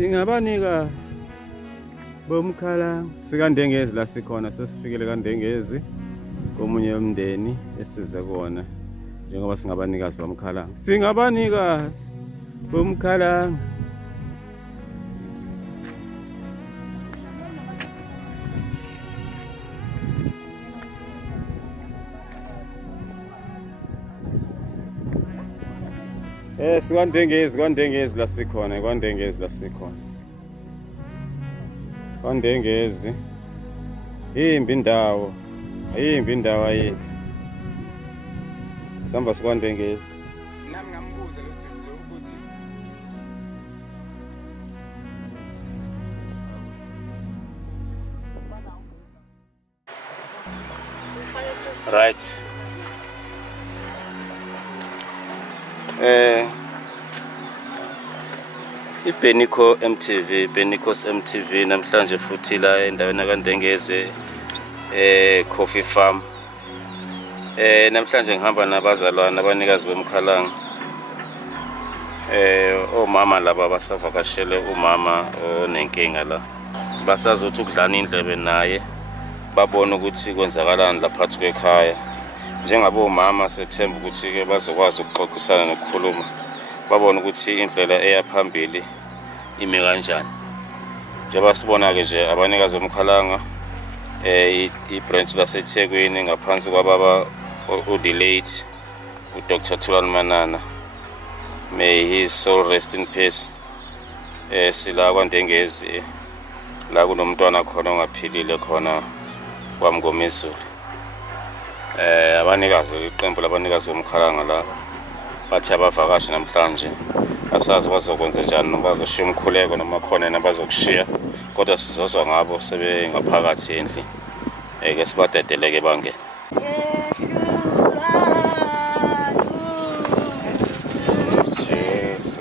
Singabanikazi bomkhalango sikaNdengezi la sikhona sesifikele kaNdengezi komunye umndeni esize kuona njengoba singabanikazi bomkhalango. Singabanikazi bomkhalango. KwaNdengezi la sikhona, KwaNdengezi la sikhona. KwaNdengezi. Yimbi indawo. Yimbi indawo yethu. Sihamba sikwaNdengezi. Nami ngambuza lo sisi lo ukuthi Right. iBenico MTV, Benicos MTV namhlanje futhi la endaweni kaNdengezi Coffee Farm. Namhlanje ngihamba nabazalwane abanikazi bomkhalango. Omama laba basavakashele umama onenkinga la. Basazi ukuthi ukudlana indlebe naye babona ukuthi kwenzakalani lapha kwekhaya. Njengabo mama sethemba ukuthi ke bazokwazi ukuxoxisana nokukhuluma. Babona ukuthi indlela eyaphambili ime kanjani. Njengoba sibona ke nje abanikazi bomkhalango i-branch laseThekwini ngaphansi kwababa uDelate uDr Thulani Manana. May his soul rest in peace. Sila kwaNdengezi la kunomntwana khona ongaphilile khona kwaMngomezulu. Abanikazi iqembu labanikazi bomkhalango la bathi abavakashi namhlanje asazi bazokwenza njani noma bazoshiya umkhuleko noma khona nabazokushiya kodwa sizozwa ngabo sebengaphakathi endlini ke sibadedeleke bangena. Jesus,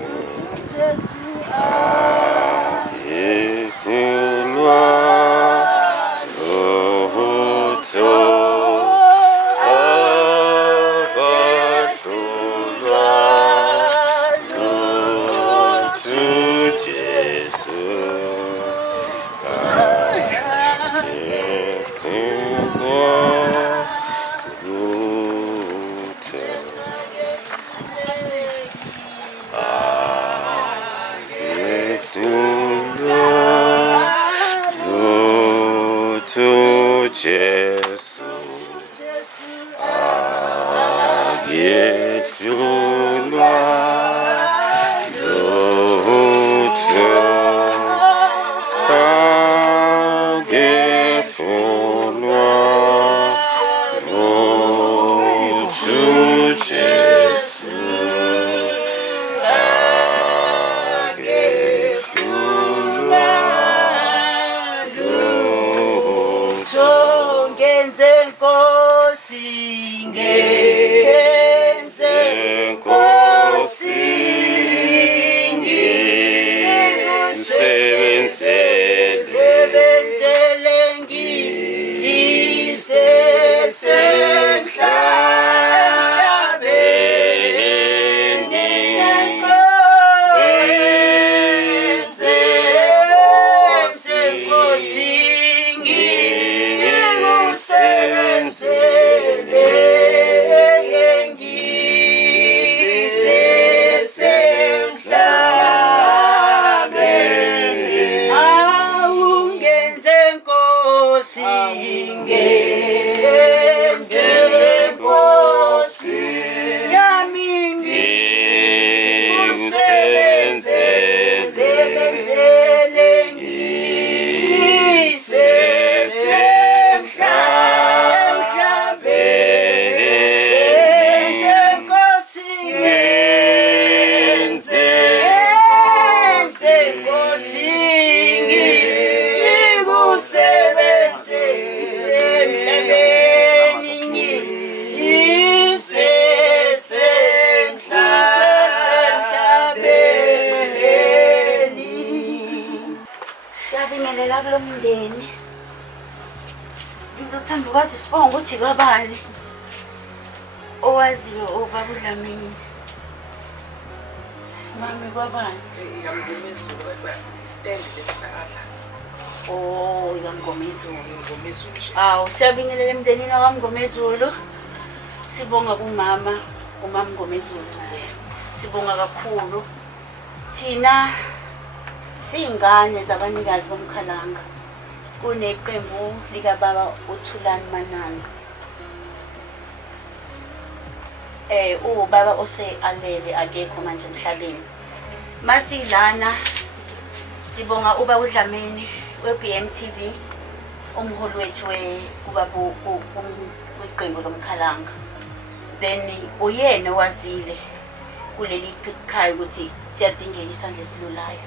Siyabingelela kulo mndeni. Ngizothanda ukwazi isibongo ukuthi kabani owaziyo obaba uDlamini. Mami kwabani? Ngamngomezulu kodwa istand lesi sakadla. Oh, ikamngomezulu. Ngomezulu nje. Awu, siyabingelela emndenini wakamngomezulu. Sibonga kumama, umama Mngomezulu. Sibonga kakhulu. Thina siyingane zabanikazi bomkhalanga. Kuneqembu lika baba uThulani Manana. Ubaba alele akekho manje emhlabeni. Masilana sibonga ubaba uDlamini weBMTV umholi wethu ubaba weqembu lomkhalanga. Then uyena wazile kuleli khaya ukuthi siyadingeka isandla esilulayo.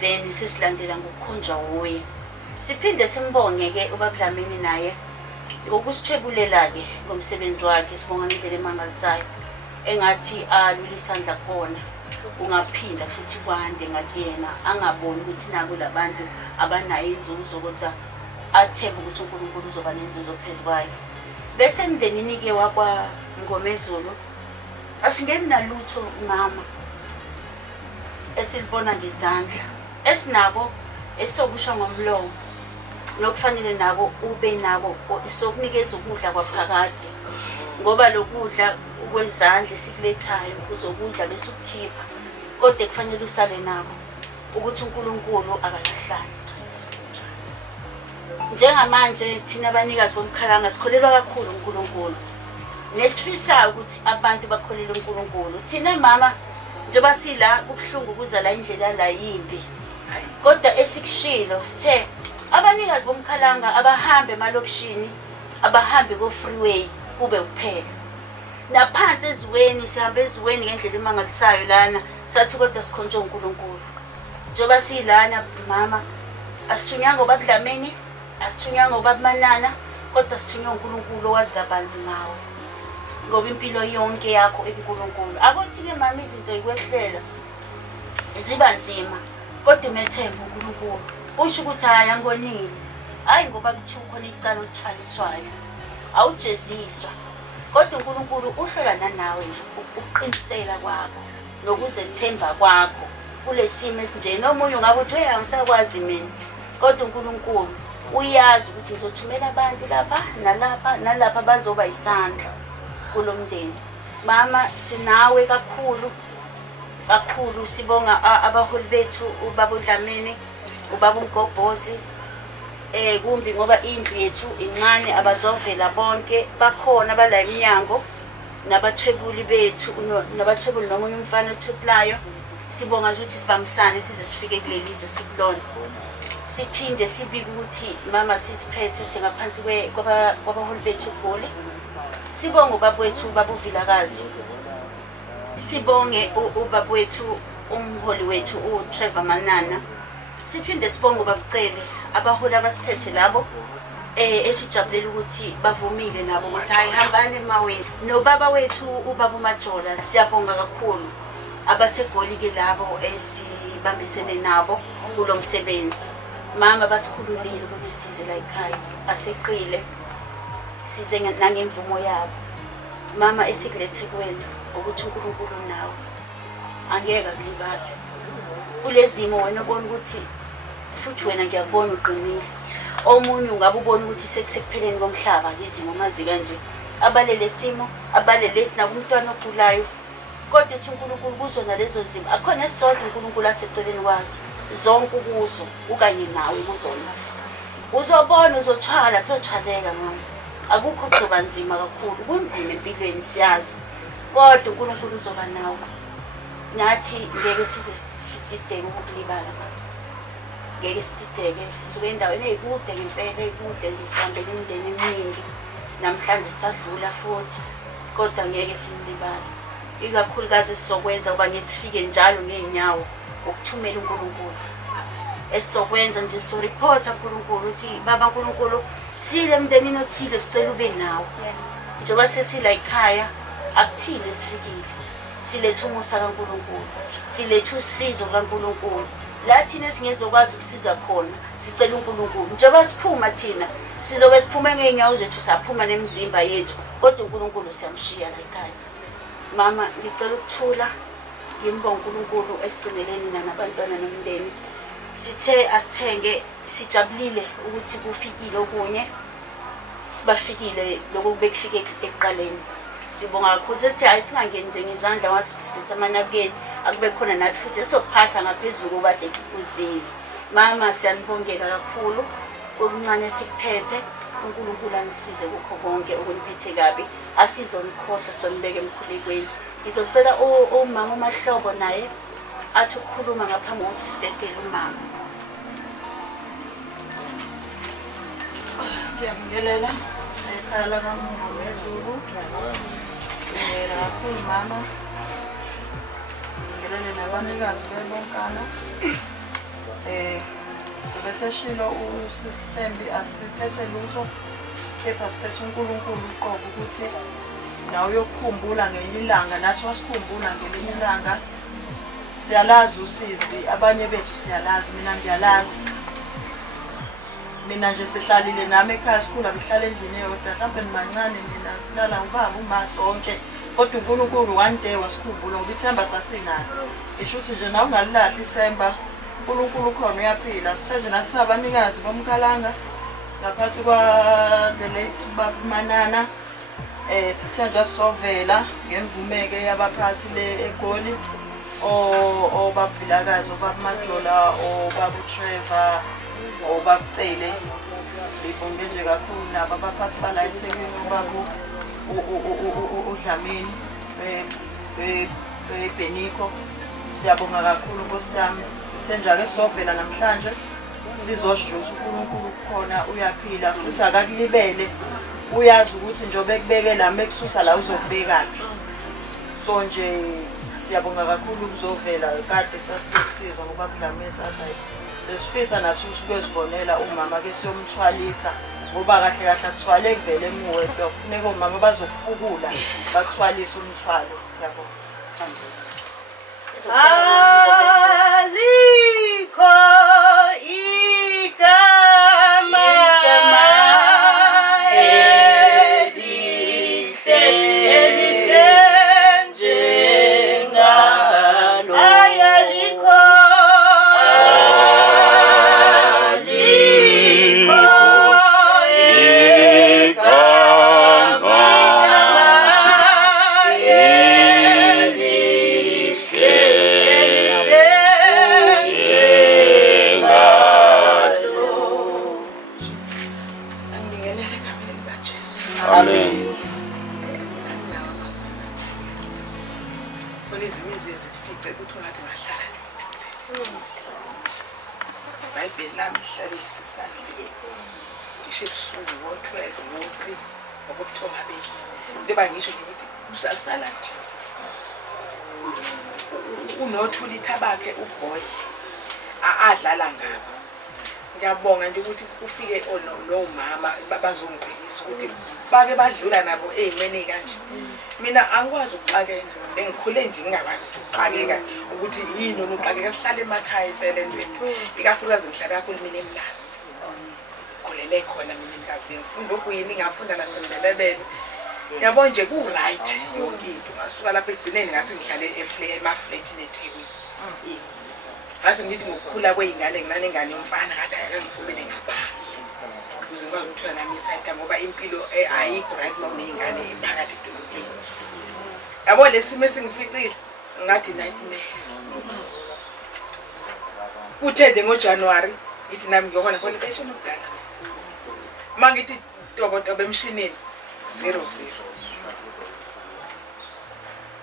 Then sisilandela ngokukhonjwa uye. Siphinde simbonge ke ubaba Dlamini naye ngokusithwebulela ke ngomsebenzi wakhe. Sibonga indlela emangalisayo engathi alula isandla khona ungaphinda futhi kwande ngakuyena angaboni ukuthi nabo labantu abanayo inzuzo kodwa athemba ukuthi uNkulunkulu uzoba nenzuzo phezukwayo. Bese emndenini ke wakwa Mngomezulu asingeni nalutho mama esilibona ngezandla esinabo esokusho ngomlomo nokufanele nabo ube nabo sokunikeza ukudla kwaphakade ngoba lokudla kwezandla esikulethayo uzokudla bese ukukhipha kodwa kufanele usale nabo ukuthi uNkulunkulu akalahlani. Njengamanje thina abanikazi bomkhalanga sikholelwa kakhulu uNkulunkulu nesifisayo ukuthi abantu bakholelwe uNkulunkulu. Thina mama njengoba sila kubuhlungu kuzala indlela la yimbi kodwa esikushilo sithe abanikazi bomkhalanga abahambe emalokishini abahambe ko freeway kube kuphela naphansi eziweni sihambe eziweni ngendlela emangalisayo lana sathi kodwa sikhonjwe uNkulunkulu. Njengoba silana mama asithunyanga ubaba Dlamini asithunyanga ubaba Manana kodwa sithunywa uNkulunkulu owazi kabanzi ngawe ngoba impilo yonke yakho eNkulunkulu. Akuthi ke mama izinto yikwehlela ziba nzima kodwa umethemba uNkulunkulu usho ukuthi hayi angonile hayi ngoba kuthiwa khona icala olithwaliswayo awujeziswa kodwa uNkulunkulu uhlala nawe nje ukuqinisela kwakho nokuzethemba kwakho kulesimo esinje. Omunye ungabe uthi angisakwazi mina kodwa uNkulunkulu uyazi ukuthi ngizothumela abantu lapha nalapha nalapha bazoba isandla kulomndeni. Mama sinawe kakhulu kakhulu. Sibonga abaholi bethu ubaba uDlamini ubaba uMgobhozi kumbi ngoba indlu yethu incane abazovela bonke bakhona bala eminyango nabathwebuli bethu nabathwebuli nomunye umfana othweplayo. Sibonga ukuthi sibambisane size sifike kuleli izwe sikulona. Siphinde sibike ukuthi mama sisiphethe singaphansi kwabaholi bethu uGoli. Sibonge ubaba wethu ubaba uVilakazi. Sibonge ubaba wethu umholi wethu uTrevor Manana. Siphinde sibonge ubabucele abaholi abasiphethe labo esijabulela ukuthi bavumile nabo ukuthi hayi hambani emaweni nobaba wethu ubaba uMajola. Siyabonga kakhulu abaseGoli ke labo esibambisene nabo kulomsebenzi. Mama basikhululile ukuthi size la ekhaya aseqile size nangemvumo yabo. Mama esikulethe kuwena ukuthi uNkulunkulu nawe angeke akulibale kulezimo wena ubona ukuthi futhi wena ngiyakubona uqinile. Omunye ungabe ubona ukuthi sekusekupheleni komhlaba izimo mazi kanje abalele simo abalele sinabo umntwana ogulayo kodwa ethi uNkulunkulu kuzona lezo zimo akhona esisodwa uNkulunkulu aseceleni kwazo zonke ukuzo ukanye nawe kuzona uzobona uzothwala kuzothwaleka mama. Akukho kuzoba nzima kakhulu kunzima empilweni siyazi kodwa uNkulunkulu uzoba nawe. Nathi ngeke size sidideke ukulibala mama. Ngeke sidideke sisuke endaweni eyikude ngempela eyikude ngisihambele imindeni eminingi namhlanje sisadlula futhi kodwa ngeke simlibale. Ikakhulukazi sizokwenza uba ngesifike njalo ngeenyawo ukuthumela uNkulunkulu esizokwenza nje so reporta uNkulunkulu uthi baba uNkulunkulu sile emndenini othile sicela ube nawo. Njengoba sesila ekhaya akuthile sifikile siletha umusa kaNkulunkulu siletha usizo kaNkulunkulu la thina singezokwazi ukusiza khona sicela uNkulunkulu. Njengoba siphuma thina sizobe siphuma ngeenyawo zethu saphuma nemizimba yethu kodwa uNkulunkulu siyamshiya la ekhaya. Mama ngicela ukuthula yembonga uNkulunkulu esigcineleni nabantwana nomndeni. Sithe asithenge sijabulile ukuthi kufikile okunye sibafikile lokho bekufike ekuqaleni. Sibonga kakhulu sesithi hayi singangeni nje ngezandla wasithi amanabukeni akube khona nathi futhi esokuphatha ngaphezulu obade kuzile. Mama siyanibongela kakhulu okuncane sikuphethe. uNkulunkulu anisize kukho konke okuniphethe kabi. Asizonikhohlwa sonibeke emkhulekweni. Ngizocela umama uMahlobo naye athi ukukhuluma ngaphambi kokuthi sidedele umama. Ngiyamngelela ekhaya lakaMungu wezulu. Ngiyela kakhulu mama. Ngiyelele nabanikazi belonkana. Bese shilo usithembi asiphethe lutho kepha siphethe uNkulunkulu uqobo ukuthi nawe uyokukhumbula ngelinye ilanga nathi wasikhumbula ngelinye ilanga. Siyalazi usizi abanye bethu siyalazi mina ngiyalazi. Mina nje sihlalile nami ekhaya sikhula bihlala endlini eyodwa mhlawumbe nimancane nina kulala ubaba uma sonke kodwa uNkulunkulu one day wasikhumbula ngoba ithemba sasinalo. Ngisho ukuthi nje nawe ungalilahli ithemba uNkulunkulu khona uyaphila. Sithe nje nathi sabanikazi bomkhalanga ngaphathi kwa the late Baba Manana sithe nje sovela ngemvumeke yabaphathi le eGoli obavilakazi obaba Majola obaba Trevor obabcele. Sibonge nje kakhulu nabo abaphathi bala eThekwini obaba uDlamini Beniko. Siyabonga kakhulu Nkosi yami. Sithe nje ake sovela namhlanje sizosho ukuthi uNkulunkulu khona uyaphila futhi akakulibele. Uyazi ukuthi njobe kubeke la mekususa la uzokubekaphi. So nje siyabonga kakhulu ukuzovela kade sasibusizwa ngoba Dlamini sathi sesifisa nathi ukuzibonela umama ke siyomthwalisa ngoba kahle kahle akuthwale kuvele emuwe kufuneka omama bazokufukula bakuthwalisa umthwalo. Yabonga. Aliko igama elihle njengalo. Aliko Amen. Izimizi ezifice ukuthi ungathi ngahlala iBhayibheli lami lihlale lisesandleni. Ngisho ebusuku ngo-12 ngo-3 ngokubuthonga abeli njengoba ngisho ukuthi usasala nje unothuli ithabakhe uBoy adlala ngabo. Ngiyabonga nje ukuthi ufike nomama bazongiqinisa ukuthi bake badlula nabo ezimene kanje. Mina angikwazi ukuxakeka ngikhule nje ngingakwazi ukuxakeka ukuthi yini onoxakeka sihlale emakhaya impela entweni ikakhulukazi ngihlala kakhulu mina eMlazi khulele khona mina inkazi ngifunda okuyini ngafunda nasemndelebele. Yabo nje ku right yonke into ngasuka lapha egcineni ngase ngihlale emafletini eThekwini. Ngase ngithi ngokukhula kwezingane nginanengane yomfana kade akangiphumele ngaphandle ukuze ngikwazi ukuthola nami isayita ngoba impilo ayikho right now nezingane ephakathi edolobheni. Yabo lesimo esingificile ngathi nightmare. Kuthende ngoJanuary ithi nami ngiyobona khona impesheni yokudala. Mangithi tobo emshinini 00.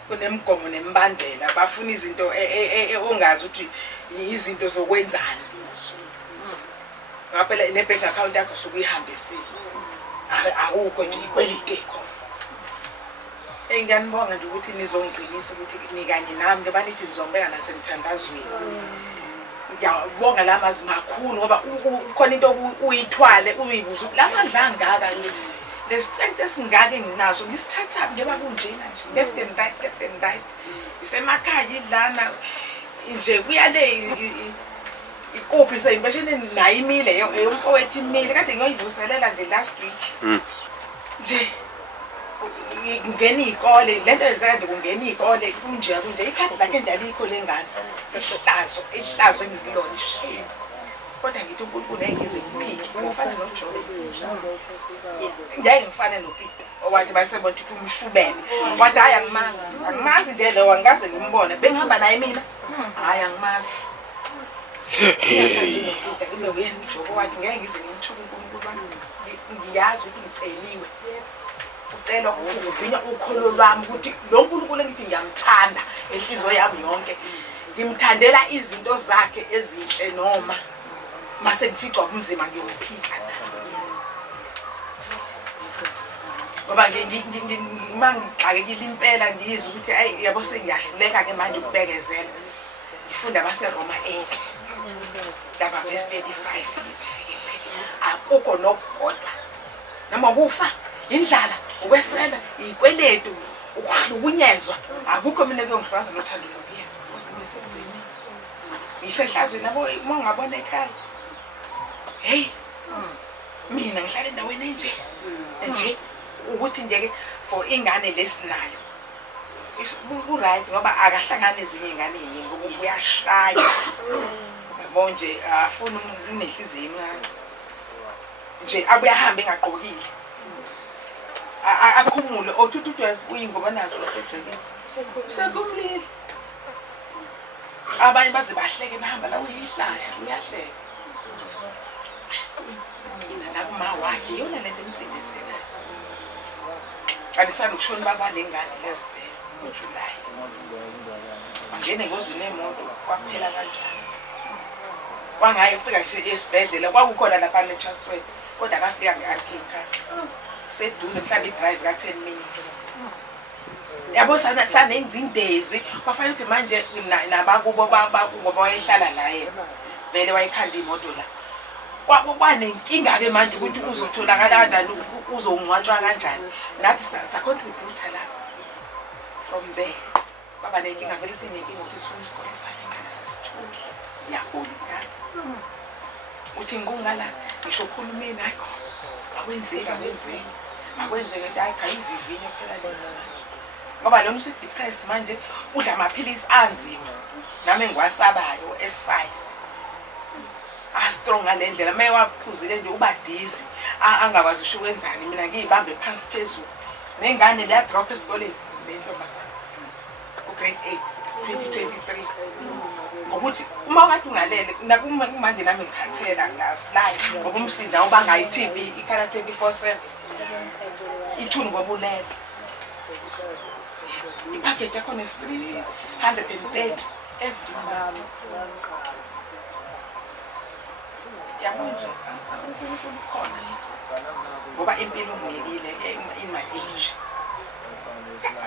Kunemgomo nembandela bafuna izinto ongazi ukuthi izinto zokwenzana. Ngaphela nebank account yakho sokuyihambisile. Akukho nje ikwelite ikho. Ngiyanibonga nje ukuthi nizongiqinisa ukuthi nikanye nami ngoba nithi nizombeka nasemthandazweni. Ngiyabonga lamazi makhulu ngoba ukhona into uyithwale uyibuza ukuthi lamandla angaka the strength esingaka enginazo ngisithatha ngeba kunjena nje left and right isemakhaya ilana nje kuyale ikopi seyimpesheni nayo imile eyomfowethu imile kade ngiyoyivuselela nje last week nje kungena iy'kole lento yenzeka nje kungena iy'kole kunjeya kunje ikhadi lakhe nje alikho lengane ihlazo engikulona ishame kodwa ngithi uNkulunkulu engize ngiphike ngifana noJobe ngiyaye ngifane noPeter owathi bayisebona ukuthi umshubene wathi hayi angimazi nje lo angikaze ngimbone bengihamba naye mina hayi angimazi ngibe uyena uJobe wathi ngeke ngize ngimthuke uNkulunkulu ngiyazi ukuthi ngiceliwe ucela ukuvinya ukholo lwami ukuthi lo nkulunkulu engithi ngiyamthanda enhliziyo yami yonke ngimthandela izinto zakhe ezinhle noma mase ngificwa umzima ngiyomphika ngoba ngixakekile impela ngiyizwa ukuthi hayi yabo sengiyahluleka ke manje ukubekezela ngifunda baseRoma 8 laba verse 35 izifike phela akukho nokugodwa noma kufa indlala ukwesela ikweletu ukuhlukunyezwa akukho mina ngiyongifasa nothando lokuya ukuze besegcine ifehlazwe nabo mongabona ekhaya hey mina ngihlala endaweni nje ukuthi nje ke for ingane lesinayo right ngoba akahlangane ezinye ingane eziningi ngoba uyashaya yabo nje afuna unenhliziyo encane nje abuyahambe engaqokile akhumule othuthu uyingoba naso lapha egcekeni sekumlili abanye baze bahleke bahamba la uyihlaya uyahleka ina nakuma wazi yona lento emcindezelayo anisana ukushona baba lengane lezide uJuly angene ngozini emoto kwaphela kanjani wangaye ufika nje esibhedlela kwakukhona lapha eChaswell kodwa akafika ngeArcade seduze mhlawumbe idrive ka 10 minutes yabo sana ingcindezi kwafanele ukuthi manje nabakubo ngoba wayehlala la yena vele wayikhanda imoto la kwanenkinga ke manje ukuthi uzotholakala kanjani uzongcwatshwa kanjani nathi sacontribute la from there baba nenkinga vele sinenkinga ukuthi sifuna isikole sakhe sesithuli yakhula ingane uthi ngungala ngisho ukhulumeni hayi akwenzeki akwenzeki into ayivivinya phela lezi ngoba lo muntu depressed manje udla amaphilisi anzima nami engiwasabayo S5 strong ngalendlela mayewaphuzile nje uba dizzy angakwazi usho kwenzani mina ngiyibambe phansi phezulu nengane leya drop esikoleni lentombazana ku grade 8 2023 ngokuthi uma wathi ungalele nakumanje nami ngikhathela ngaslide ngoba umsinda ubangayi TB ikhala 24/7 ithuni ngobulele ipackage yakho is 330 every month yamanje uNkulunkulu khona ngoba impilo ungiyekile in my age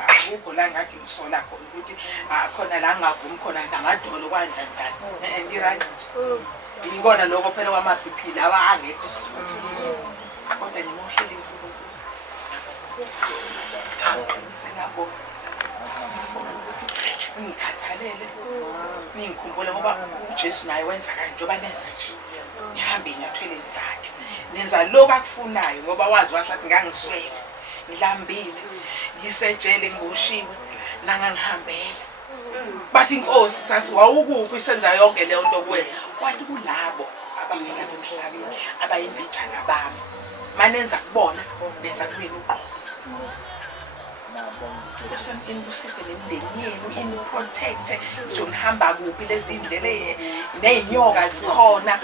akukho la ngathi ngisola khona ukuthi khona la ngavumi khona namadolo kwanjani andiraji ngikona lokho phela kwama-BP lawa angekho sithole kodwa nimohleli uNkulunkulu ngikhathalele ngikhumbule ngoba uJesu naye wenza kanje njengoba nenza nje ngihambe enyathweleni zakhe nenza lokho akufunayo ngoba wazi wathi ngangiswele ngilambile ngisejele ngiboshiwe nangangihambela bathi inkosi sasi wawukuphi isenza yonke leyo nto kuwena kwathi kulabo abangena emhlabeni abayimbijana bami manenza kubona benza kumina uqobo inibusise nemindeni yenu iniprotecte nje nihamba kuphi lezi ndlela ney'nyoka zikhona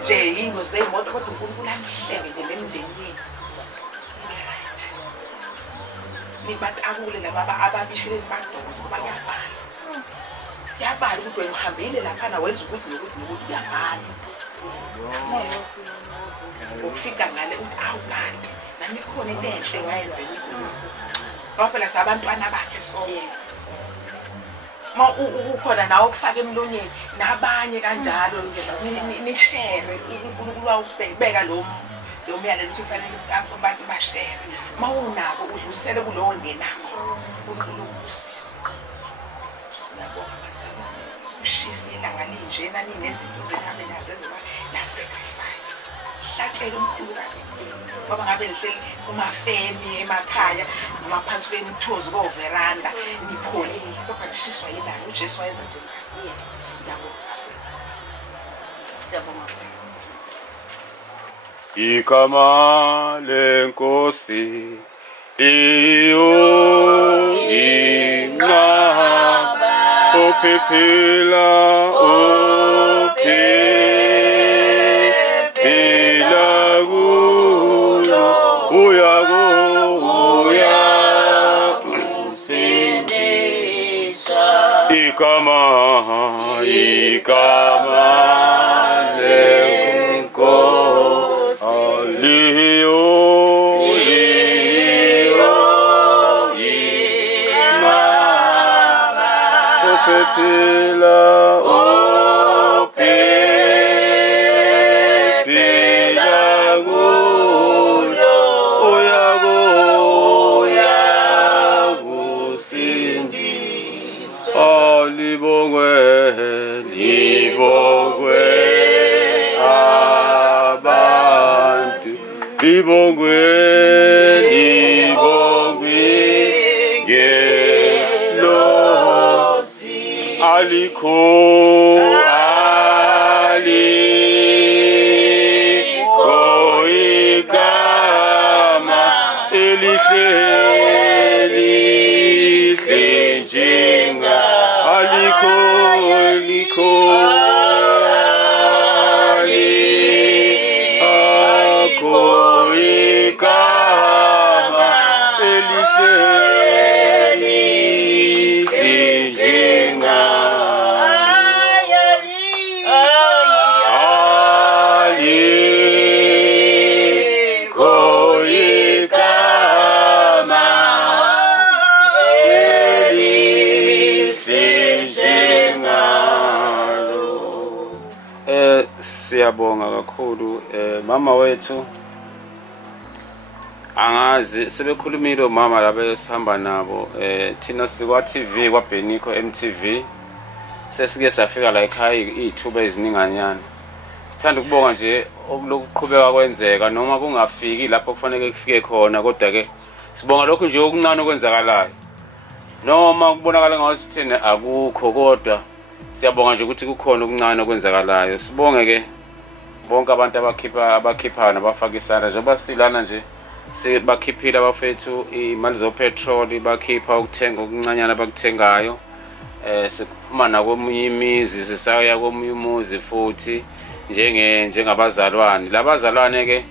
nje ingozi zey'moto kodwa uNkulunkulu anihlenge nemindeni yenu nibatakule laba ababishile badonsa ngoba kuyabhala ukuthi wena uhambile laphana wenza ukuthi nokuthi kuyabhala ukufika ngale uthi awu kanti nami khona into enhle ngayenzela uNkulunkulu ngoba phela sabantwana bakhe sonke ma ukhona nawe ukufaka emlonyeni nabanye kanjalo nishere uNkulunkulu wawubeka lo myalelo ukuthi kufanele abantu bashere ma unako udlulisele kulowo ngenakho uNkulunkulu nabonga basaba ushisa ilanga linjena ninezinto zenihambe nazo na sacrifice ngiyahlatshela umkhulu kabi ngoba ngabe nihleli kumafeni emakhaya noma phansi kwemthozi koveranda nipholile kodwa nishiswa yilanga uJesu wayenza nje ngiyabonga Siyabonga. Igama lenkosi iyo inqaba ophephela kulo uya kusindisa igama lenkosi aliyo inqaba ophephela kulo uya kusindisa libongwe abantu libongwe ngelosi alikho igama elihle njenga alikho igama elihle njenga siyabonga kakhulu mama wethu angazi sebekhulumile omama laba esihamba nabo thina sikwa TV kwa Benico MTV sesike safika la ekhaya izithuba ezininganyana sithanda ukubonga nje okulokuqhubeka kwenzeka noma kungafiki lapho kufanele kufike khona kodwa ke sibonga lokho nje okuncane okwenzakalayo noma kubonakala ngathi thina akukho kodwa siyabonga nje ukuthi kukhona okuncane okwenzakalayo sibonge ke bonke abantu abakhiphana bafaka isandla njengoba silana nje sebakhiphile abafethu imali zopetrol bakhipha ukuthenga okuncanyana abakuthengayo siphuma nakomunye imizi sisaya komunye umuzi futhi njengabazalwane labazalwane ke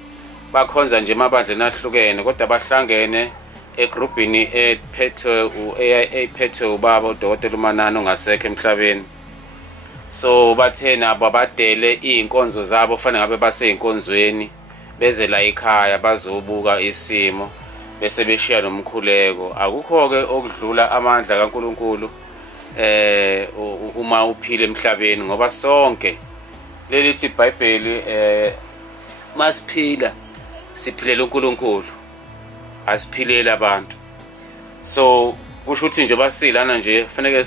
bakhonza nje emabandleni ahlukene kodwa bahlangene egroupini ephethwe ubaba uDokotela uManana ongasekho emhlabeni so bathena babadele inkonzo zabo fanele ngabe baseyinkonzweni beze la ekhaya bazobuka isimo bese beshiya nomkhuleko akukho ke okudlula amandla kaNkuluNkulu uma uphile emhlabeni ngoba sonke lelithi iBhayibheli masiphila siphilela uNkulunkulu asiphilele abantu so kusho ukuthi nje basilana nje kufanele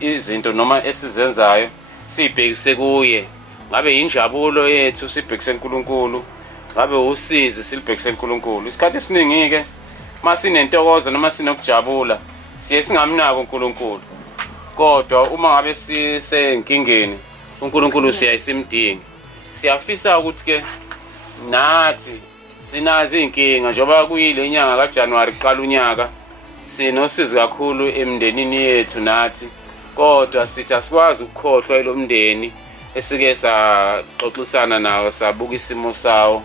izinto noma esizenzayo sibhekise kuye ngabe injabulo yethu sibhekise uNkulunkulu ngabe usizi silibhekise uNkulunkulu isikhathi esiningi ke masinentokozo noma sinokujabula siye singamnaki uNkulunkulu kodwa uma ngabe sisenkingeni uNkulunkulu siyayisimdingi siyafisa ukuthi ke nathi sinazi inkinga njoba kuyile inyanga kaJanuary iqala unyaka sinosizi kakhulu emndenini yethu nathi kodwa sithi asikwazi ukukhohlwa lo mndeni esike saxoxisana nawo sabuka isimo sawo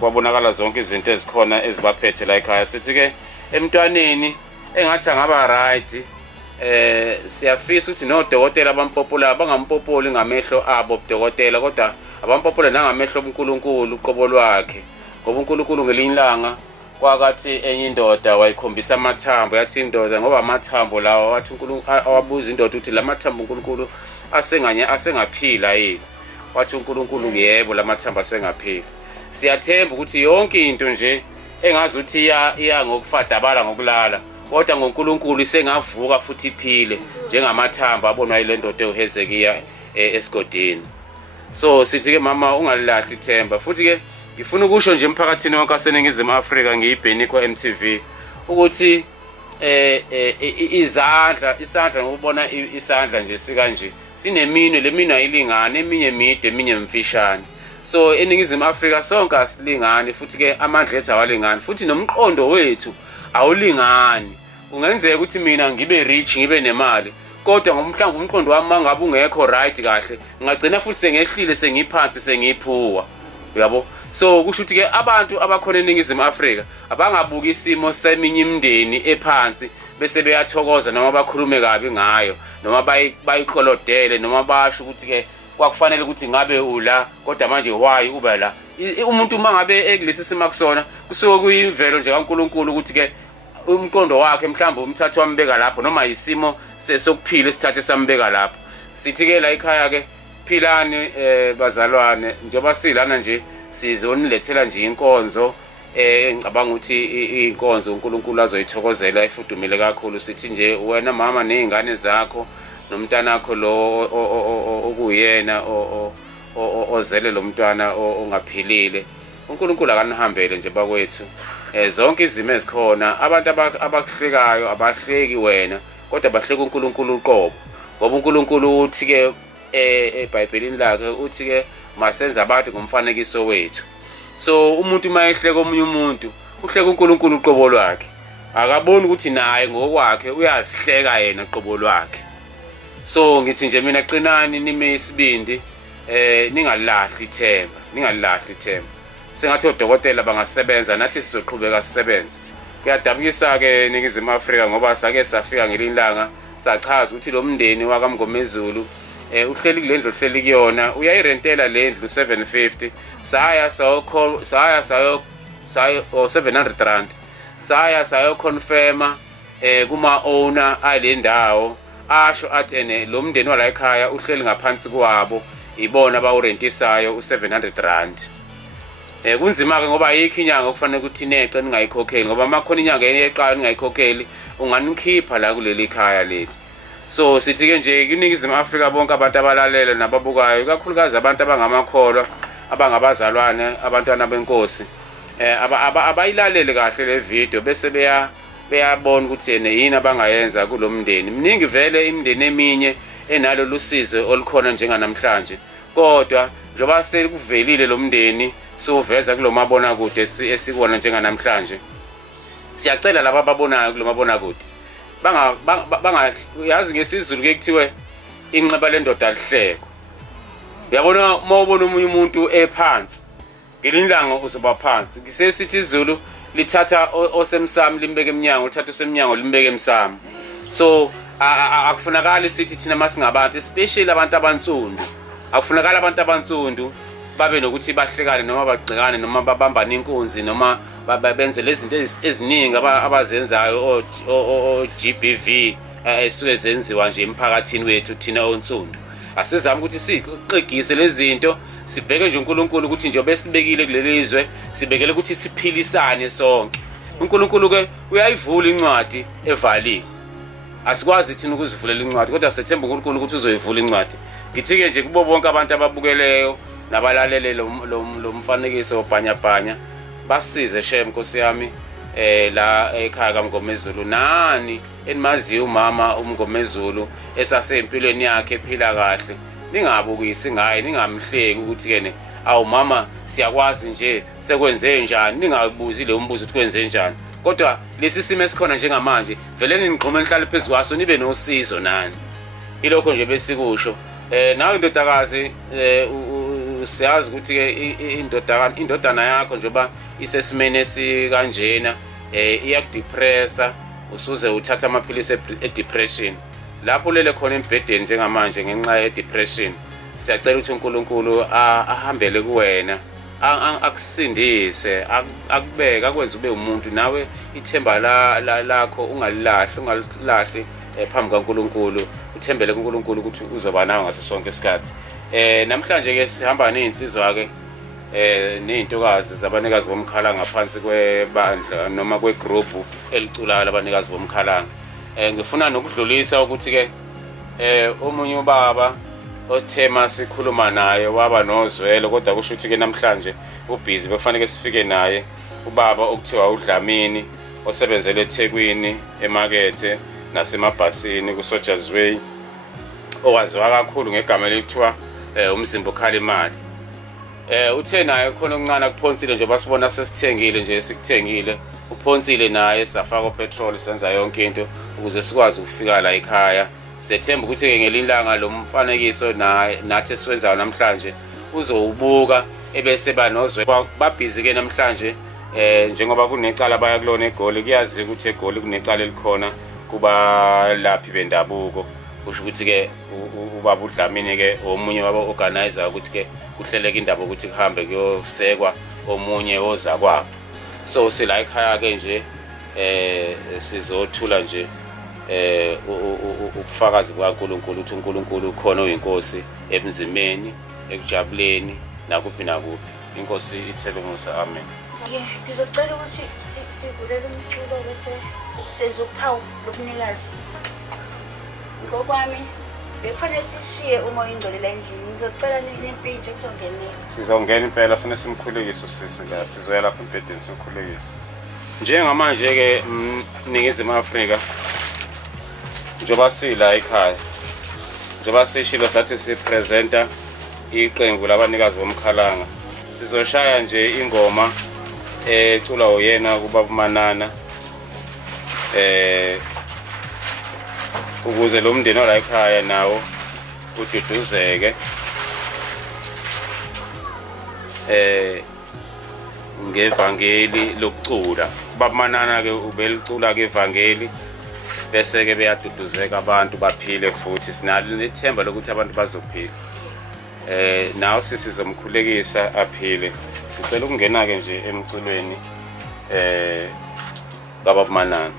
kwabonakala zonke izinto ezikhona ezibaphethe la ekhaya sithi ke emntwaneni engathi angaba right siyafisa ukuthi nodokotela abampopula bangampopoli ngamehlo abo udokotela kodwa abampopula nangamehlo uNkulunkulu uqobo lwakhe ngoba uNkulunkulu ngelinye ilanga kwakathi enye indoda wayikhombisa amathambo yathi indoda ngoba amathambo lawa wathi uNkulunkulu awabuza indoda ukuthi lamathambo uNkulunkulu asengaphila yini wathi uNkulunkulu yebo lamathambo asengaphila siyathemba ukuthi yonke into nje engazi ukuthi iya ngokufadabala ngokulala kodwa ngoNkulunkulu isengavuka futhi iphile njengamathamba abonwa yile ndoda eHezekiya esigodini So sithi ke mama ungalilahli ithemba. Futhi ke ngifuna ukusho nje emphakathini wonke waseNingizimu Afrika ngiyibheni kwa-MTV ukuthi isandla ngokubona isandla nje sikanje sineminwe, le minwe ayilingani, eminye mide eminye mfishane. So eNingizimu Afrika sonke asilingani futhi ke amandla ethu awalingani futhi nomqondo wethu awulingani. Kungenzeka ukuthi mina ngibe rich ngibe nemali kodwa ngomhlanga umqondo wami mangabe ungekho right kahle ngagcina futhi sengehlile sengiphansi sengiphuwa, yabo. So kusho ukuthi ke abantu abakhona eNingizimu Afrika abangabuki isimo seminye imindeni ephansi bese beyathokoza noma bakhulume kabi ngayo noma bayikolodele noma basho ukuthi ke kwakufanele ukuthi ngabe ula kodwa manje why uba la. Umuntu mangabe ekulesi simo kusona kusuke kuyimvelo nje kaNkulunkulu ukuthi ke umqondo wakhe mhlawumbe umthathu wambeka lapho noma isimo sokuphila esithathe sambeka lapho. Sithi ke la ekhaya ke philani bazalwane njengoba silana nje sizonilethela nje inkonzo ngicabanga ukuthi inkonzo uNkulunkulu azoyithokozela ifudumile kakhulu. Sithi nje wena mama nezingane zakho nomntana wakho lo okuyena ozele lo mntwana ongaphilile uNkulunkulu akanihambele nje bakwethu. Zonke izimo ezikhona abantu abahlekayo abahleki wena kodwa bahleka uNkulunkulu uqobo ngoba uNkulunkulu uthi ke eBhayibhelini lakhe uthi ke masenze abantu ngomfanekiso wethu. So umuntu mayehleka omunye umuntu uhleka uNkulunkulu uqobo lwakhe, akaboni ukuthi naye ngokwakhe uyasihleka yena uqobo lwakhe. So ngithi nje mina qinani nime isibindi, ningalahli ithemba. Sengathi odokotela bangasebenza nathi sizoqhubeka sisebenze. Kuyadabukisa ke eNingizimu Afrika ngoba sake safika ngelilanga sachaza ukuthi lo mndeni wakaMngomezulu uhleli kulendlu uhleli kuyona uyayirentela le ndlu 750 saya sayo 700 rand sayo confirma kuma owner ale ndawo asho athi lo mndeni wala ekhaya uhleli ngaphansi kwabo ibona abawurentisayo u700 rand. Kunzima ke ngoba ayikho inyanga okufanele ukuthi neqe ningayikhokheli ngoba makhona inyanga eyeqala ningayikhokheli unganikhipha la kuleli khaya leli. So sithi ke nje kuNingizimu Afrika bonke abantu abalalele nababukayo kakhulukazi abantu abangamakholwa abangabazalwane abantwana benkosi abayilalele kahle le video bese beyabona ukuthi yini abangayenza kulomndeni. Mningi vele imindeni eminye enalo lusizo olukhona njenganamhlanje kodwa njoba sekuvelile lo mndeni soveza kulomabona kude esikubona njenganamhlanje. Siyacela laba ababonayo kulomabona kude yazi ngesizulu ke kuthiwe inxeba lendoda alihleko. Uyabona mawubona umunye umuntu ephansi ngelilanga uzoba phansi. Ngisesithi izulu lithatha osemsamo limbeke eminyango lithatha osemnyango limbeke emsamo. So akufunakala sithi thina masingabantu especially abantu abansundu akufunakala abantu abansundu babe nokuthi bahlekane noma bagcikane noma babambane inkunzi noma benze lezi zinto eziningi abazenzayo GBV esuke zenziwa nje emphakathini wethu thina onsundu. Asizama ukuthi sixegise lezi zinto sibheke nje uNkulunkulu ukuthi njengoba esibekile kuleli lizwe sibekele ukuthi siphilisane sonke. uNkulunkulu ke uyayivula incwadi evaliwe. Asikwazi thina ukuzivulela incwadi kodwa sethemba uNkulunkulu ukuthi uzoyivula incwadi. Ngithi ke nje kubo bonke abantu ababukeleyo nabalalele lo mfanekiso obhanyabhanya basize shem Nkosi yami la ekhaya kaMngomezulu nani enimaziyo umama uMngomezulu esasempilweni yakhe ephila kahle ningabukisi ngaye ningamhleki ukuthi kene awu mama siyakwazi nje sekwenze njani ningabuzi le umbuzo ukuthi kwenze njani kodwa lesi simo esikhona njengamanje vele ningqome nihlale phezulu kwaso nibe nosizo nani ilokho nje besikusho nawe indodakazi siyazi ukuthi ke indodana yakho njengoba isesimene esikanjena iyakudepressa usuze uthatha amaphilisi edepression lapho lele khona embhedeni njengamanje ngenxa yedepression. Siyacela ukuthi uNkulunkulu ahambele kuwena akusindise akubeke akwenze ube umuntu nawe ithemba lakho ungalilahli phambi kaNkulunkulu uthembele kuNkulunkulu ukuthi uzoba nawe ngaso sonke isikhathi. Namhlanje ke sihamba nezinsizwa ke nezintokazi zabanikazi bomkhala ngaphansi kwebandla noma kwegroup eliculayo labanikazi bomkhala. Ngifuna nokudlulisa ukuthi ke omunye ubaba othema sikhuluma naye waba nozwelo kodwa kusho ukuthi ke namhlanje ubhizi bekufanele sifike naye ubaba okuthiwa uDlamini osebenzele eThekwini emakethe nasemabhasini kuSoldiers Way owaziwa kakhulu ngegama elithiwa umzimba okhala imali. Uthe naye khona okuncane kuphonsile nje basibona sesithengile nje sikuthengile uphonsile naye safaka petrol senza yonke into ukuze sikwazi ukufika la ekhaya. Sethemba ukuthi ke ngelilanga lo mfanekiso nathi siwenzayo namhlanje uzowubuka ebese banozwe babhizi ke namhlanje njengoba kunecala baya kulona eGoli kuyazi ukuthi eGoli kunecala elikhona kuba laphi bendabuko kusho ukuthi ke ubaba uDlamini ke omunye wabo organizer ukuthi ke kuhleleke indaba ukuthi kuhambe kuyosekwa omunye oza kwabo. So sila ekhaya ke nje sizothula nje ukufakazi kwaNkulunkulu ukuthi uNkulunkulu khona uyinkosi emzimeni ekujabuleni nakuphi nakuphi. Inkosi ithele umusa. Amen. Ngizocela ukuthi sivulele umculo bese senza uphawu lobunikazi. Ngokwami bekufanele sishiye uma ingcwele la endlini. Ngizocela nempintshe kuzongenela. Sizongena impela kufanele simkhulekise usisi la sizoya lapha empedeni simkhulekise. Njengamanje ke Ningizimu Afrika njoba sila ekhaya njoba sishilo sathi sipresenta iqembu labanikazi bomkhalanga sizoshaya nje ingoma ecula uyena kuba uManana ukuze lo mndeni ola ekhaya nawo ududuzeke ngevangeli lokucula. Baba Manana ke ubelicula ke evangeli bese ke beyaduduzeka abantu baphile futhi sinalo nethemba lokuthi abantu bazophila. Nawo sizomkhulekisa aphile. Sicela ukungena ke nje emculweni Baba Manana.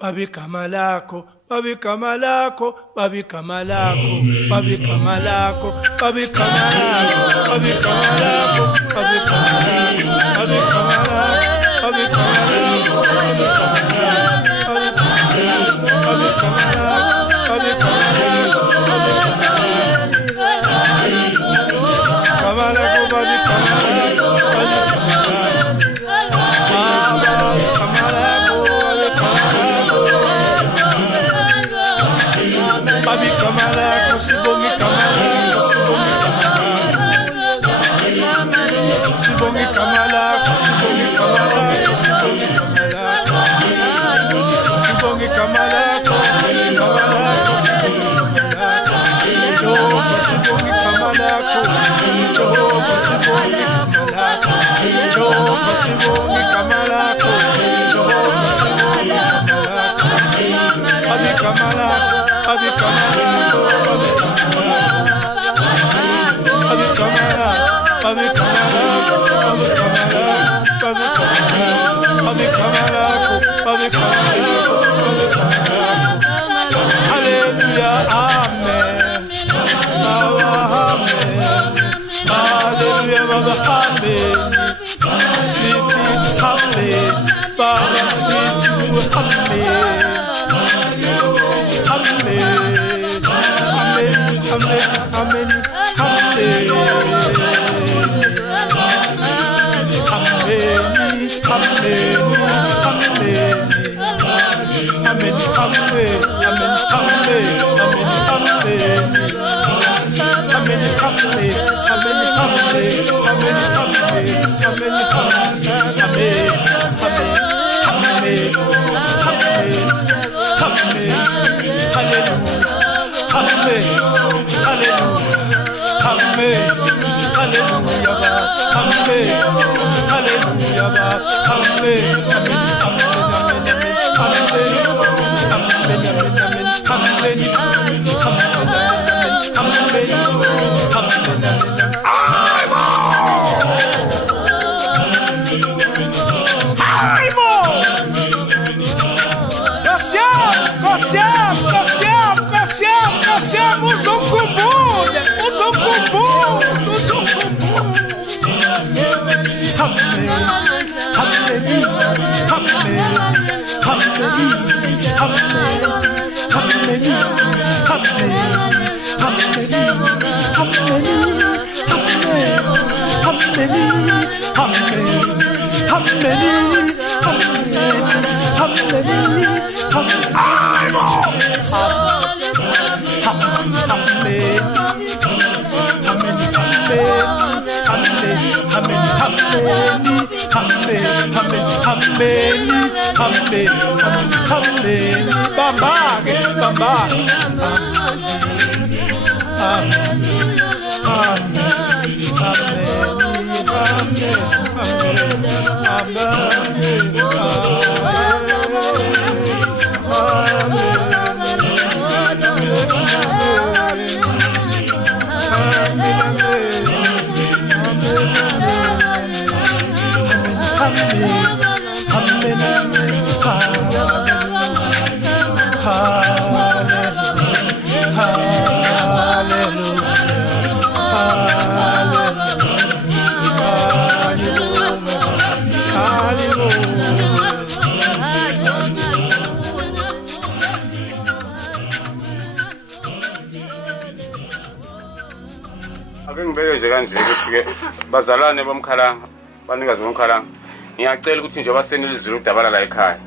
Babigama lakho, babigama lakho, babigama lakho, babigama lakho, babigama lakho, babigama lakho, babigama lakho, babigama lakho, babigama lakho, Hallelujah. Ake ngibeke nje kanje ukuthi-ke bazalwane bomkhalanga, banikazi bomkhalanga, ngiyacela ukuthi njengoba senilizwile udabala la ekhaya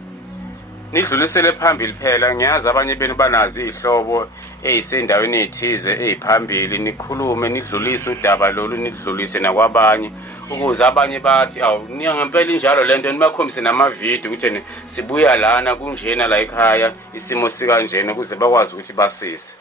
nidlulisele phambili phela. Ngiyazi abanye benu banazi izihlobo ezisendaweni ezithize eziphambili, nikhulume nidlulise udaba lolu, nidlulise nakwabanye ukuze abanye bathi awu ngempela injalo lento, nibakhombise namavidiyo ukuthi sibuya lana kunjena la ekhaya isimo sikanjena ukuze bakwazi ukuthi basise.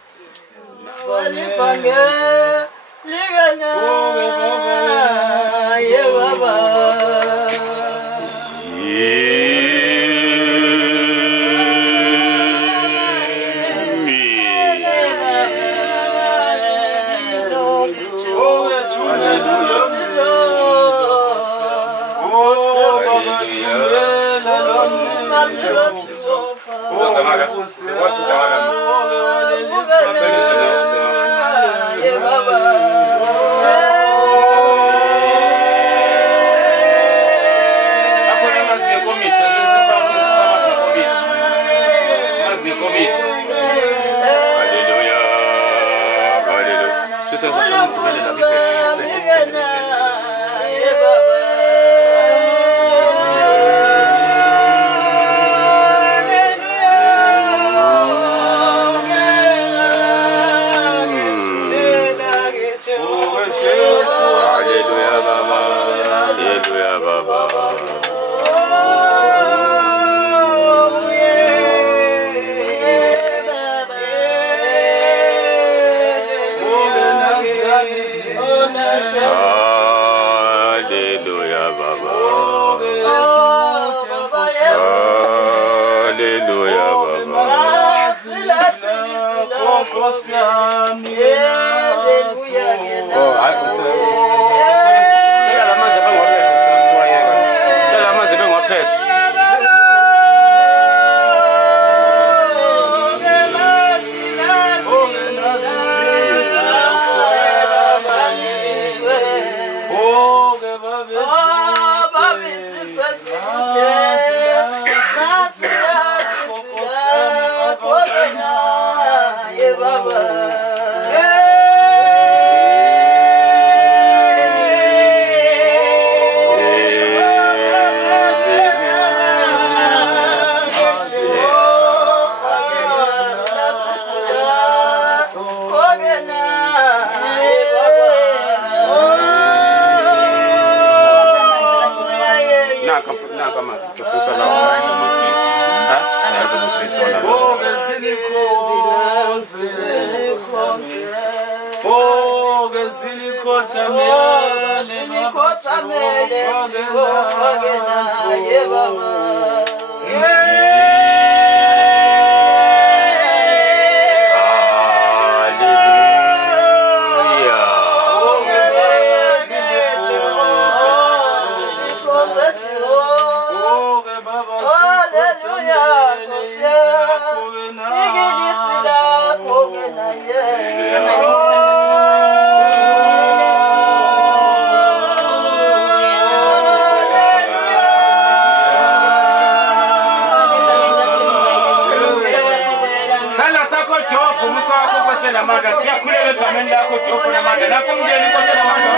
Siyakhuleka egameni lakho siyofuna amandla lapho umndeni inkosi namandla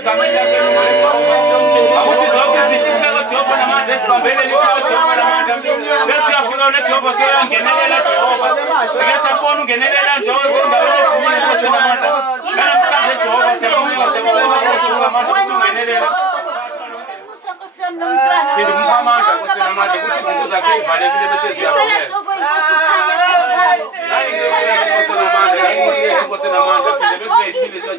egameni likaJehova akuthi zonke izinhluleko Jehova namandla esibambele likhaya Jehova namandla bese uyafika uJehova soyangenelela Jehova sike sabona ungenelela Jehova endaweni eziningi bese namandla namhlanje Jehova siyabonga Jehova amandla ukuthi ungenelela Phinde umamandla kusenamandla ukuthi izinto zakhe ivalekile bese ziyavela hayi ngeke kusenamandla hayi ngeke kusenamandla bese beyiphilisa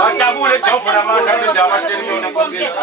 Bajabule Jehova namandla ngendaba ahleli yona Nkosi Yesu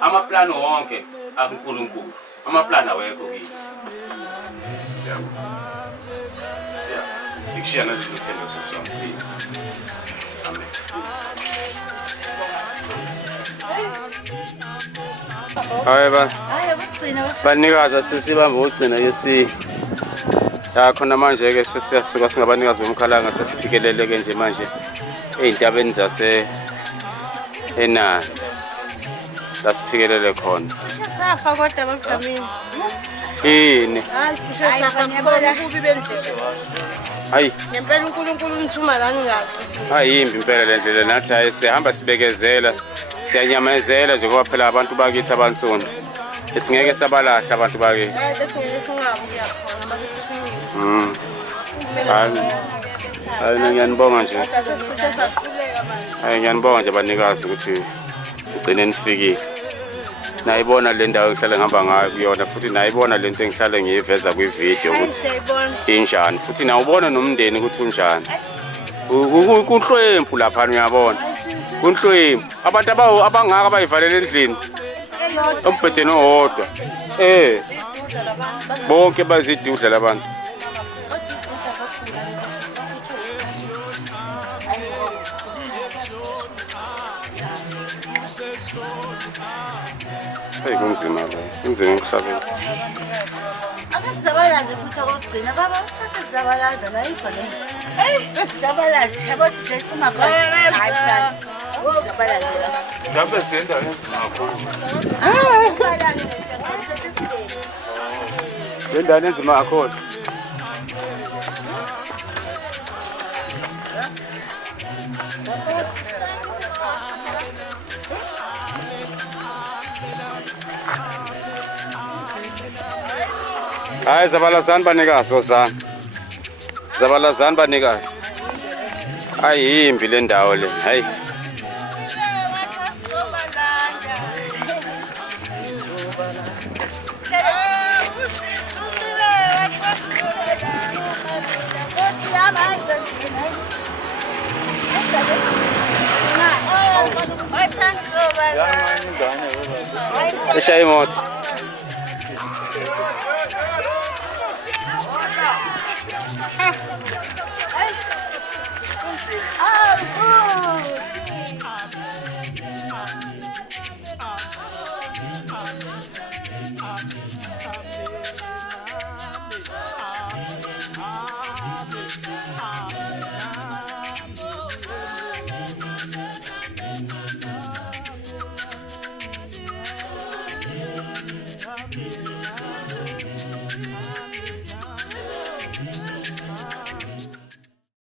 Amaplano wonke akuNkulunkulu amaplano awekho kithi Sikshiyana lelithemba sesona please amen Hayiba banikaza sesibamba ugcina ke khona manje ke sesiyasuka singabanikazi bomkhalanga sesiphikelele ke nje manje ezintabeni zase Enani lasiphikelele khona safa kodwa babujamini yini cishe safa kubona kubi bendlela hayi ngempela uNkulunkulu umthuma la ngingazi ukuthi ayimbi impela le ndlela nathi hayi sihamba sibekezela siyanyamezela nje ngoba phela abantu bakithi abansundu esingeke sabalahla abantu bakithi bese singabu kuyakhona mase siphumile hayi ngiyanibonga nje cishe saqhubeka manje hayi ngiyanibonga nje banikazi ukuthi ugcine nifikile nayibona le ndawo engihlale ngihamba ngayo kuyona futhi nayibona lento engihlale ngiyiveza kwivideo ukuthi injani futhi nawubona nomndeni ukuthi unjani kunhlwempu lapha uyabona kunhlwempu abantu abangaka abayivalela endlini ombhedeni owodwa bonke bazidudla labantu kunzima lo kunzima emhlabeni akasizabalaze futhi okugcina baba usithathe sizabalaza la ikhona sizabalaze yabo sisiphuma khona sizabalaze la ngabe senda enzima senda enzima kakhulu hayi zabalazani banikazi osana zabalazani banikazi ayimbi le ndawo le hayi Eshaya imoto. Oh,